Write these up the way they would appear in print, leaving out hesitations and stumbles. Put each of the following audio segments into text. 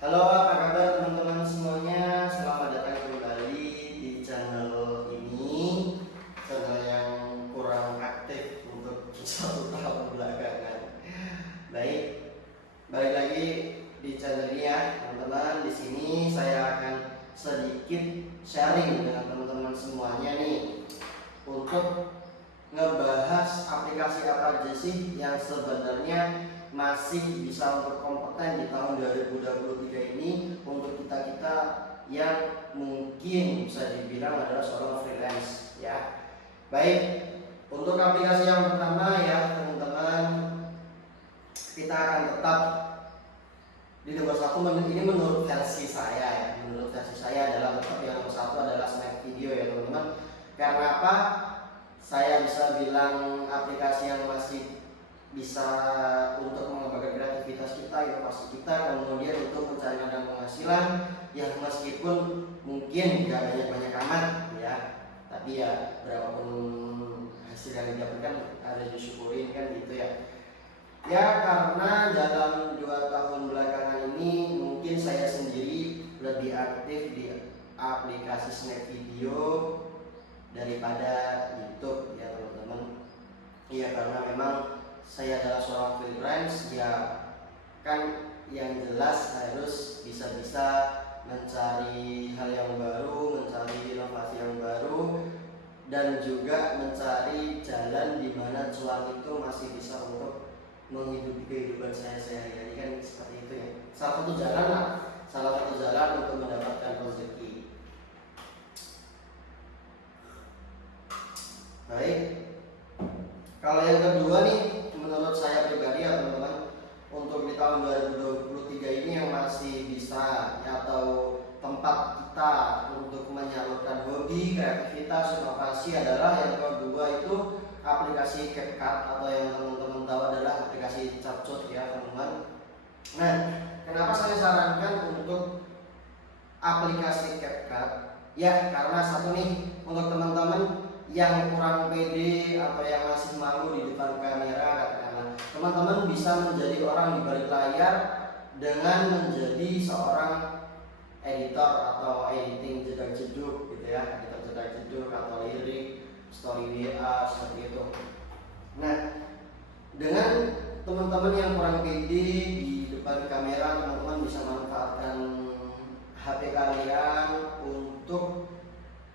Halo, apa kabar teman-teman semuanya? Selamat datang kembali di channel ini, channel yang kurang aktif untuk 1 tahun belakangan. Baik, balik lagi di channel ini ya, teman-teman. Di sini saya akan sedikit sharing dengan teman-teman semuanya nih untuk ngebahas aplikasi apa aja sih yang sebenarnya masih bisa untuk kompeten di tahun 2023 ini untuk kita-kita yang mungkin bisa dibilang adalah seorang freelance ya. Baik, untuk aplikasi yang pertama ya teman-teman, kita akan tetap di nomor 1. Ini menurut versi saya ya, menurut versi saya adalah tetap yang nomor 1 adalah Snap Video ya teman-teman. Karena apa? Saya bisa bilang aplikasi yang masih bisa untuk mengembangkan kreativitas kita, inovasi kita, kemudian untuk mencari ladang penghasilan yang meskipun mungkin gak banyak-banyak amat ya, tapi ya berapapun hasil yang didapatkan harus disyukurin kan gitu ya. Ya karena dalam 2 tahun belakangan ini mungkin saya sendiri lebih aktif di aplikasi Snap Video daripada YouTube ya teman-teman. Iya karena memang saya adalah seorang freelance ya, kan yang jelas harus bisa-bisa mencari hal yang baru, mencari inovasi yang baru, dan juga mencari jalan di mana cuan itu masih bisa untuk menghidupi kehidupan saya sehari-hari kan seperti itu ya. Salah satu jalan untuk mendapatkan rezeki. Baik, kalau yang kedua nih menurut saya pribadi ya teman-teman, untuk di tahun 2023 ini yang masih bisa ya, atau tempat kita untuk menyalurkan hobi, kreativitas, inovasi adalah yang kedua itu aplikasi CapCut atau yang teman-teman tahu adalah aplikasi CapCut ya teman-teman. Nah, kenapa saya sarankan untuk aplikasi CapCut? Ya karena satu nih, untuk teman-teman yang kurang pede atau yang masih malu di depan kamera, katakanlah teman-teman bisa menjadi orang di balik layar dengan menjadi seorang editor atau editing jedak-jeduk gitu ya, editor jedak-jeduk atau lirik, story WA seperti itu. Nah, dengan teman-teman yang kurang pede di depan kamera, teman-teman bisa manfaatkan HP kalian untuk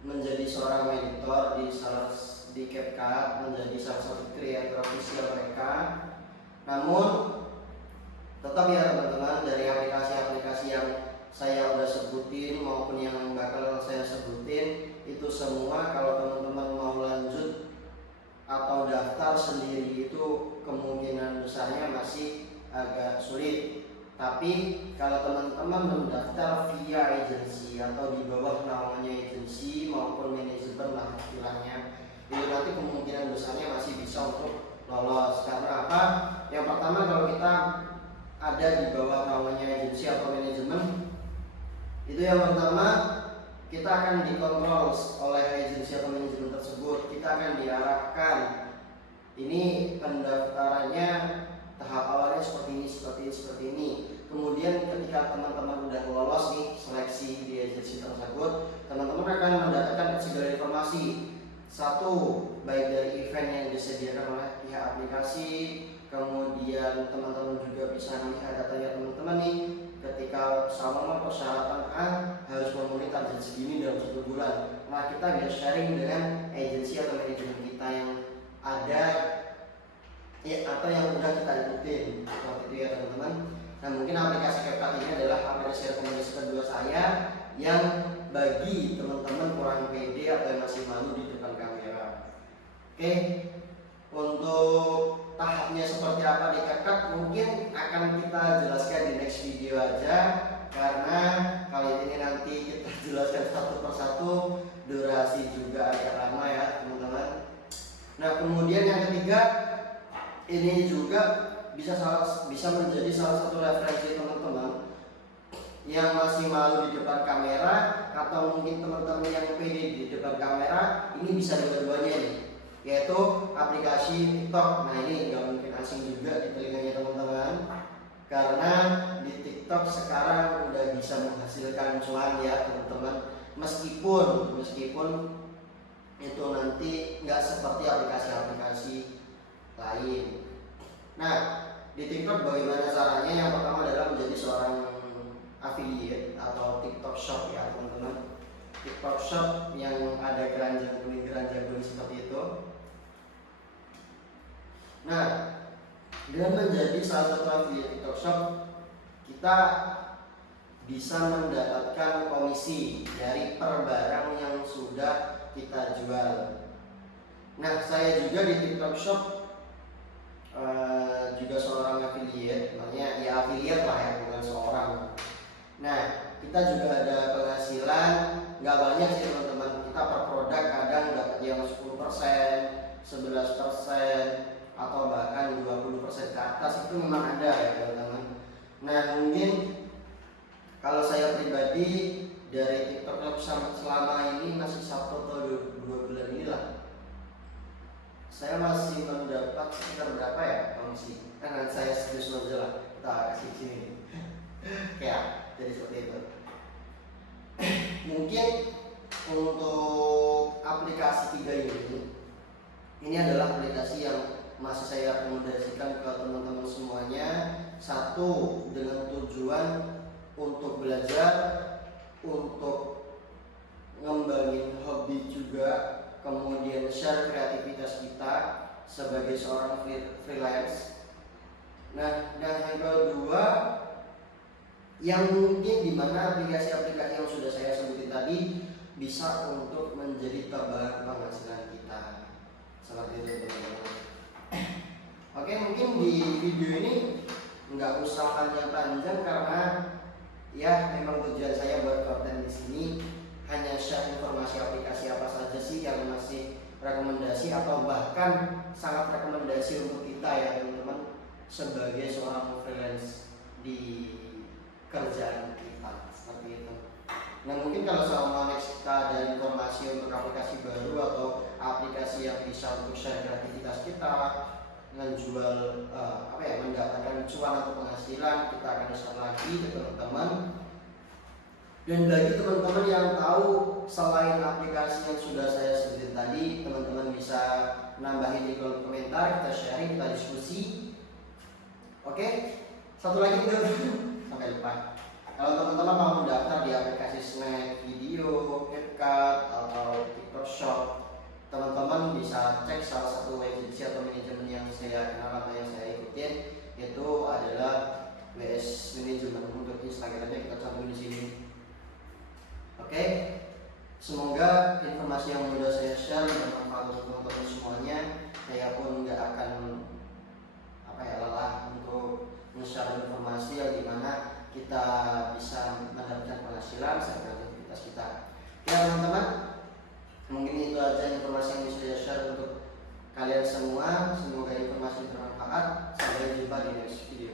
menjadi seorang editor di CapCut, menjadi salah satu kreator official mereka. Namun tetap ya teman-teman, dari aplikasi-aplikasi yang saya udah sebutin maupun yang bakal saya sebutin itu semua, kalau teman-teman mau lanjut atau daftar sendiri itu kemungkinan besarnya masih agak sulit. Tapi kalau teman-teman mendaftar via agensi atau di bawah namanya agensi maupun manajemen lah istilahnya, itu nanti kemungkinan besarnya masih bisa untuk lolos. Karena apa? Yang pertama, kalau kita ada di bawah namanya agensi atau manajemen, itu yang pertama kita akan dikontrol oleh agensi atau manajemen tersebut. Kita akan diarahkan, ini pendaftarannya tahap awalnya seperti ini. Kemudian ketika teman-teman udah lolos nih seleksi di agensi tersebut, teman-teman akan mendapatkan segala informasi. Satu, baik dari event yang disediakan oleh pihak aplikasi, kemudian teman-teman juga bisa melihat datanya teman-teman nih. Ketika sama persyaratan A harus memenuhi target segini dalam 1 bulan. Nah, kita bisa sharing dengan agensi atau manajemen kita yang ada ya, atau yang udah kita ikutin seperti itu ya teman-teman. Nah, mungkin aplikasi CapCut ini adalah aplikasi rekomendasi kedua saya yang bagi teman-teman kurang pede atau yang masih malu di depan kamera. Oke, untuk tahapnya seperti apa di CapCut mungkin akan kita jelaskan di next video aja, karena kali ini nanti kita jelaskan satu persatu, durasi juga agak lama ya teman-teman. Nah, kemudian yang ketiga, ini juga bisa menjadi salah satu referensi teman-teman yang masih malu di depan kamera, atau mungkin teman-teman yang pede di depan kamera. Ini bisa dua-duanya nih, yaitu aplikasi TikTok. Nah, ini nggak mungkin asing juga di telinganya teman-teman. karena di TikTok sekarang udah bisa menghasilkan cuan ya teman-teman, meskipun itu nanti nggak seperti aplikasi-aplikasi lain. Nah, di TikTok bagaimana caranya? Yang pertama adalah menjadi seorang affiliate atau TikTok Shop ya teman-teman. TikTok Shop yang ada keranjang kuning seperti itu. Nah, dengan menjadi salah satu affiliate TikTok Shop, kita bisa mendapatkan komisi dari per barang yang sudah kita jual. Nah, saya juga di TikTok Shop juga seorang affiliate, makanya ya affiliate lah ya, bukan seorang. Nah, kita juga ada penghasilan, nggak banyak sih teman-teman. Kita per produk kadang dapat yang 10%, 11%, atau bahkan 20% ke atas, itu memang ada ya teman-teman. Nah, mungkin kalau saya pribadi dari TikTok selama ini masih 1 atau 2 bulan inilah, saya masih mendapat sekitar berapa ya komisi? Kan saya serius aja lah, kita kasih sini. Kayak jadi seperti itu. Mungkin untuk aplikasi 3 ini adalah aplikasi yang masih saya rekomendasikan ke teman-teman semuanya. Satu, dengan tujuan untuk belajar, untuk ngembangin hobi juga, kemudian share kreativitas kita sebagai seorang freelance. Nah, dan yang kedua, yang mungkin dimana aplikasi-aplikasi yang sudah saya sebutin tadi bisa untuk menjadi tambahan penghasilan kita, seperti itu teman-teman. Oke, mungkin di video ini nggak usah panjang-panjang karena ya memang tujuan saya buat konten di sini hanya share informasi aplikasi apa saja sih yang masih rekomendasi atau bahkan sangat rekomendasi untuk kita ya teman-teman sebagai seorang freelance di kerjaan kita, seperti itu. Nah, mungkin kalau selama next kita ada informasi untuk aplikasi baru atau aplikasi yang bisa untuk share kreativitas kita, menjual mendapatkan cuan atau penghasilan, kita akan share lagi ke teman-teman. Dan bagi teman-teman yang tahu selain aplikasi yang sudah saya sebutin tadi, teman-teman bisa nambahin di kolom komentar, kita sharing, kita diskusi. Oke, satu lagi teman-teman, sampai lupa. Kalau teman-teman mau mendaftar di aplikasi Snack Video, CapCut atau TikTok Shop, teman-teman bisa cek salah satu agensi atau manajemen yang saya kenal atau yang saya ikutin, yaitu adalah WS Manajemen. Untuk Instagramnya kita cantum di sini. Oke, semoga informasi yang sudah saya share bermanfaat untuk teman-teman semuanya. Saya pun nggak akan lelah untuk men-share informasi yang dimana kita bisa mendapatkan penghasilan serta aktivitas kita. Ya teman-teman, mungkin itu aja informasi yang bisa saya share untuk kalian semua. Semoga informasi bermanfaat. Sampai jumpa di next video.